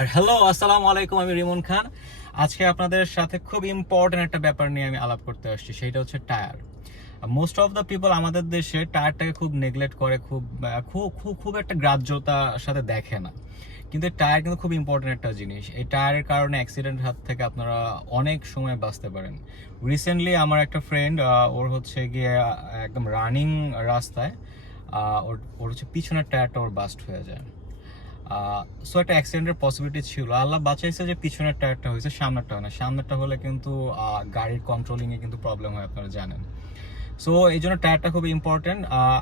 আর hello, আসসালামু আলাইকুম। আমি রিমন খান। আজকে আপনাদের সাথে খুব ইম্পর্টেন্ট একটা ব্যাপার নিয়ে আমি আলাপ করতে আসছি, সেটা হচ্ছে tyre. Most of the people আমাদের দেশে টায়ারটাকে খুব নেগলেক্ট করে, খুব খুব খুব খুব একটা গ্রাহ্যতার সাথে দেখে না। কিন্তু টায়ার কিন্তু খুব ইম্পর্টেন্ট একটা জিনিস। এই টায়ারের কারণে অ্যাক্সিডেন্ট হাত থেকে আপনারা অনেক সময় বাঁচতে পারেন। রিসেন্টলি আমার একটা ফ্রেন্ড, ওর হচ্ছে গিয়ে একদম রানিং রাস্তায় ওর ওর হচ্ছে পিছনের টায়ারটা ওর বাস্ট হয়ে যায়। সো একটা অ্যাক্সিডেন্টের পসিবিলিটি ছিল, আল্লাহ বাঁচাইছে যে পিছনের টায়ারটা হয়েছে, সামনেরটা হয় না। সামনেরটা হলে কিন্তু গাড়ির কন্ট্রোলিংয়ে কিন্তু প্রবলেম হয়, আপনারা জানেন। সো এই জন্য টায়ারটা খুব ইম্পর্টেন্ট।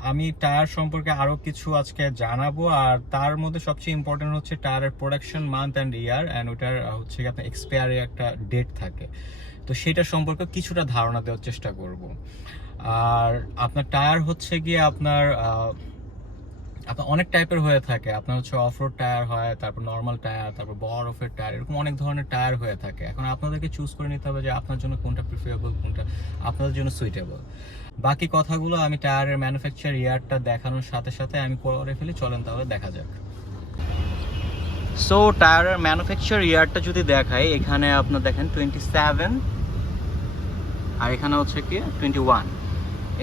আমি টায়ার সম্পর্কে আরও কিছু আজকে জানাবো, আর তার মধ্যে সবচেয়ে ইম্পর্টেন্ট হচ্ছে টায়ারের production month and year, and ওটার হচ্ছে কি আপনার এক্সপায়ারি একটা ডেট থাকে। তো সেটা সম্পর্কে কিছুটা ধারণা দেওয়ার চেষ্টা করব। আর আপনার টায়ার হচ্ছে গিয়ে আপনার অনেক টাইপের হয়ে থাকে। আপনার হচ্ছে অফ রোড টায়ার হয়, তারপর নর্মাল টায়ার, তারপর বরফের টায়ার, এরকম অনেক ধরনের টায়ার হয়ে থাকে। এখন আপনাদেরকে চুজ করে নিতে হবে যে আপনার জন্য কোনটা প্রিফারেবল, কোনটা আপনাদের জন্য সুইটেবল। বাকি কথাগুলো আমি টায়ারের ম্যানুফ্যাকচার ইয়ারটা দেখানোর সাথে সাথে আমি করে ফেলি, চলেন তাহলে দেখা যাক। সো টায়ারের ম্যানুফ্যাকচার ইয়ারটা যদি দেখাই, এখানে আপনার দেখেন 27, আর এখানে হচ্ছে কি 21।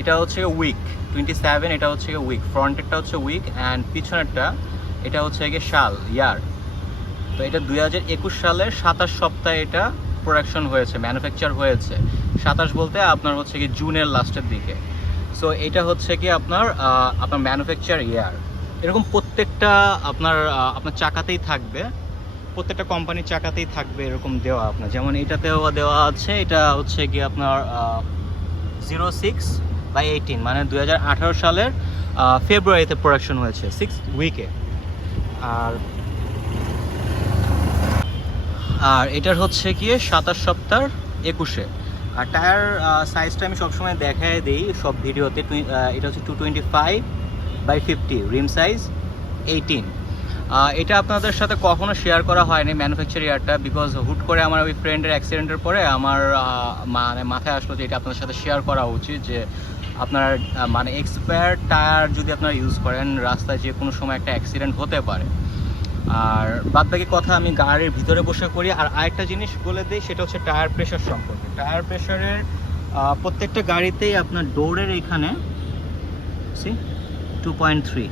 এটা হচ্ছে উইক 27, এটা হচ্ছে উইক, ফ্রন্টেরটা হচ্ছে উইক, অ্যান্ড পিছনেরটা এটা হচ্ছে গিয়ে সাল, ইয়ার। তো এটা 2021 সালের 27 সপ্তাহে এটা প্রোডাকশন হয়েছে, ম্যানুফ্যাকচার হয়েছে। 27 বলতে আপনার হচ্ছে কি জুনের লাস্টের দিকে। সো এটা হচ্ছে কি আপনার আপনার ম্যানুফ্যাকচার ইয়ার। এরকম প্রত্যেকটা আপনার আপনার চাকাতেই থাকবে, প্রত্যেকটা কোম্পানির চাকাতেই থাকবে এরকম দেওয়া আপনার। যেমন এটাতেও দেওয়া আছে, এটা হচ্ছে কি আপনার 06/18, মানে 2018 সালের ফেব্রুয়ারিতে প্রোডাকশন হয়েছে, 6 উইকে। আর আর এটার হচ্ছে গিয়ে 27 সপ্তাহ 21-এ। আর টায়ার সাইজটা আমি সবসময় দেখায় দিই সব ভিডিওতে। এটা হচ্ছে 225/50 রিম সাইজ, 18। এটা আপনাদের সাথে কখনো শেয়ার করা হয়নি ম্যানুফ্যাকচার ইয়ারটা, বিকজ হুট করে আমার ওই ফ্রেন্ডের অ্যাক্সিডেন্টের পরে আমার মানে মাথায় আসলো যে এটা আপনাদের সাথে শেয়ার করা উচিত। যে আপনার মানে এক্সপায়ার টায়ার যদি আপনারা ইউজ করেন, রাস্তায় যে কোনো সময় একটা অ্যাক্সিডেন্ট হতে পারে। আর বাদবাকি কথা আমি গাড়ির ভিতরে বসে করি। আর আরেকটা জিনিস বলে দিই, সেটা হচ্ছে টায়ার প্রেশার সম্পর্কে। টায়ার প্রেশারের প্রত্যেকটা গাড়িতেই আপনার ডোরের এখানে 2.3,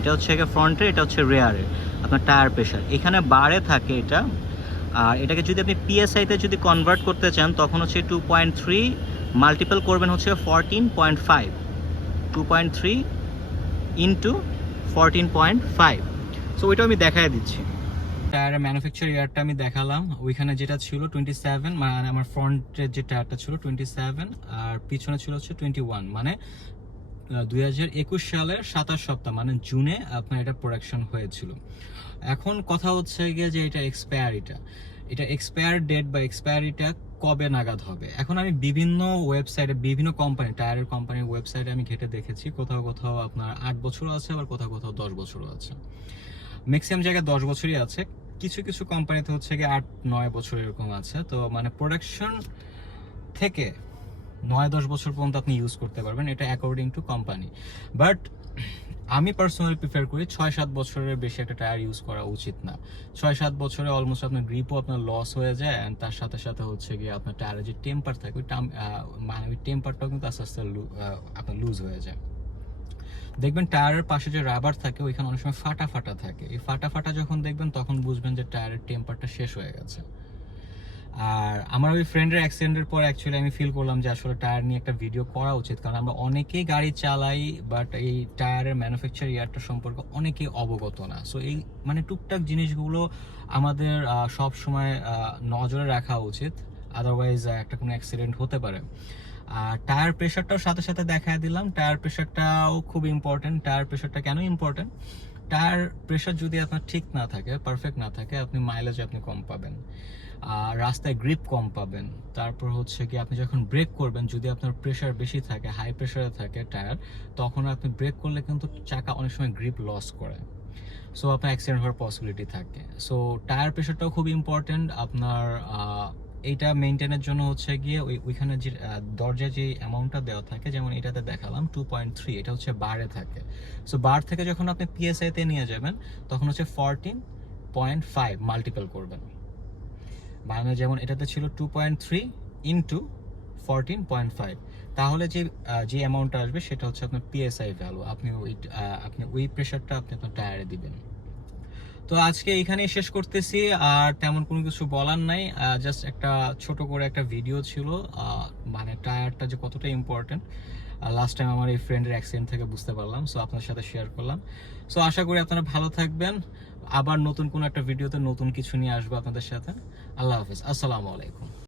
এটা হচ্ছে ফ্রন্টের, এটা হচ্ছে রেয়ারের আপনার টায়ার প্রেশার। এখানে বারে থাকে এটা। আর এটাকে যদি আপনি পিএসআইতে যদি কনভার্ট করতে চান, তখন হচ্ছে 2.3 মাল্টিপল করবেন হচ্ছে 14.5, 2.3 ইন্টু 14.5। সো ওইটা আমি দেখাই দিচ্ছি। টায়ারের ম্যানুফ্যাকচার ইয়ারটা আমি দেখালাম। ওইখানে যেটা ছিল 27, মানে আমার ফ্রন্টের যে টায়ারটা ছিল 27, আর পিছনে ছিল হচ্ছে 21, মানে 2021 সালের 27 সপ্তাহ, মানে জুনে আপনার এটা প্রোডাকশন হয়েছিল। এখন কথা হচ্ছে গিয়ে যে এটা এক্সপায়ার ডেট বা এক্সপায়ারিটা কবে নাগাদ হবে। এখন আমি বিভিন্ন ওয়েবসাইটে, বিভিন্ন কোম্পানি, টায়ারের কোম্পানির ওয়েবসাইটে আমি ঘেটে দেখেছি, কোথাও কোথাও আপনার 8 বছরও আছে, আবার কোথাও কোথাও 10 বছরও আছে। ম্যাক্সিমাম জায়গায় 10 বছরই আছে, কিছু কিছু কোম্পানিতে হচ্ছে গিয়ে 8-9 বছর এরকম আছে। তো মানে প্রোডাকশন থেকে 9-10 বছর পর্যন্ত আপনি ইউজ করতে পারবেন, এটা অ্যাকর্ডিং টু কোম্পানি। বাট আমি পার্সোনালি প্রিফার করি 6-7 বছরের বেশি একটা টায়ার ইউজ করা উচিত না। 6-7 বছরে অলমোস্ট আপনার গ্রিপও আপনার লস হয়ে যায়, অ্যান্ড তার সাথে সাথে হচ্ছে গিয়ে আপনার টায়ারের যে টেম্পার থাকে, ওই মানে ওই টেম্পারটাও কিন্তু আস্তে আস্তে আপনার লুজ হয়ে যায়। দেখবেন টায়ারের পাশে যে রাবার থাকে, ওইখানে অনেক সময় ফাটা ফাটা থাকে। এই ফাটা ফাটা যখন দেখবেন, তখন বুঝবেন যে টায়ারের টেম্পারটা শেষ হয়ে গেছে। আর আমার ওই ফ্রেন্ডের অ্যাক্সিডেন্টের পর অ্যাকচুয়ালি আমি ফিল করলাম যে আসলে টায়ার নিয়ে একটা ভিডিও করা উচিত, কারণ আমরা অনেকেই গাড়ি চালাই, বাট এই টায়ারের ম্যানুফ্যাকচার ইয়ারটা সম্পর্কে অনেকেই অবগত না। সো এই মানে টুকটাক জিনিসগুলো আমাদের সব সময় নজরে রাখা উচিত, আদারওয়াইজ একটা কোনো অ্যাক্সিডেন্ট হতে পারে। আর টায়ার প্রেশারটাও সাথে সাথে দেখায় দিলাম। টায়ার প্রেশারটাও খুব ইম্পর্টেন্ট। টায়ার প্রেশারটা কেন ইম্পর্টেন্ট? টায়ার প্রেশার যদি আপনার ঠিক না থাকে, পারফেক্ট না থাকে, আপনি মাইলেজ আপনি কম পাবেন, রাস্তায় গ্রিপ কম পাবেন। তারপর হচ্ছে কি আপনি যখন ব্রেক করবেন, যদি আপনার প্রেশার বেশি থাকে, হাই প্রেশারে থাকে টায়ার, তখন আপনি ব্রেক করলে কিন্তু চাকা অনেক সময় গ্রিপ লস করে। সো আপনার অ্যাক্সিডেন্ট হওয়ার পসিবিলিটি থাকে। সো টায়ার প্রেশারটাও খুব ইম্পর্টেন্ট আপনার। এইটা মেনটেনের জন্য হচ্ছে গিয়ে ওইখানে যে দরজায় যে অ্যামাউন্টটা দেওয়া থাকে, যেমন এটাতে দেখালাম 2.3, এটা হচ্ছে বারে থাকে। সো বার থেকে যখন আপনি পিএসআইতে নিয়ে যাবেন, তখন হচ্ছে 14.5 মাল্টিপল করবেন, মানে যেমন এটাতে ছিল 2.3 ইন্টু 14.5, তাহলে যে অ্যামাউন্টটা আসবে সেটা হচ্ছে আপনার পিএসআই ভ্যালু। আপনি ওই প্রেশারটা আপনি আপনার টায়ারে দিবেন। তো আজকে এখানেই শেষ করতেছি, আর তেমন কোনো কিছু বলার নাই, জাস্ট একটা ছোট করে একটা ভিডিও ছিল, মানে টায়ারটা যে কতটা ইম্পর্টেন্ট লাস্ট টাইম আমার এই ফ্রেন্ডের অ্যাক্সিডেন্ট থেকে বুঝতে পারলাম। সো আপনার সাথে শেয়ার করলাম। সো আশা করি আপনারা ভালো থাকবেন, আবার নতুন কোনো একটা ভিডিওতে নতুন কিছু নিয়ে আসবো আপনাদের সাথে। আল্লাহ হাফিজ, আসসালামু আলাইকুম।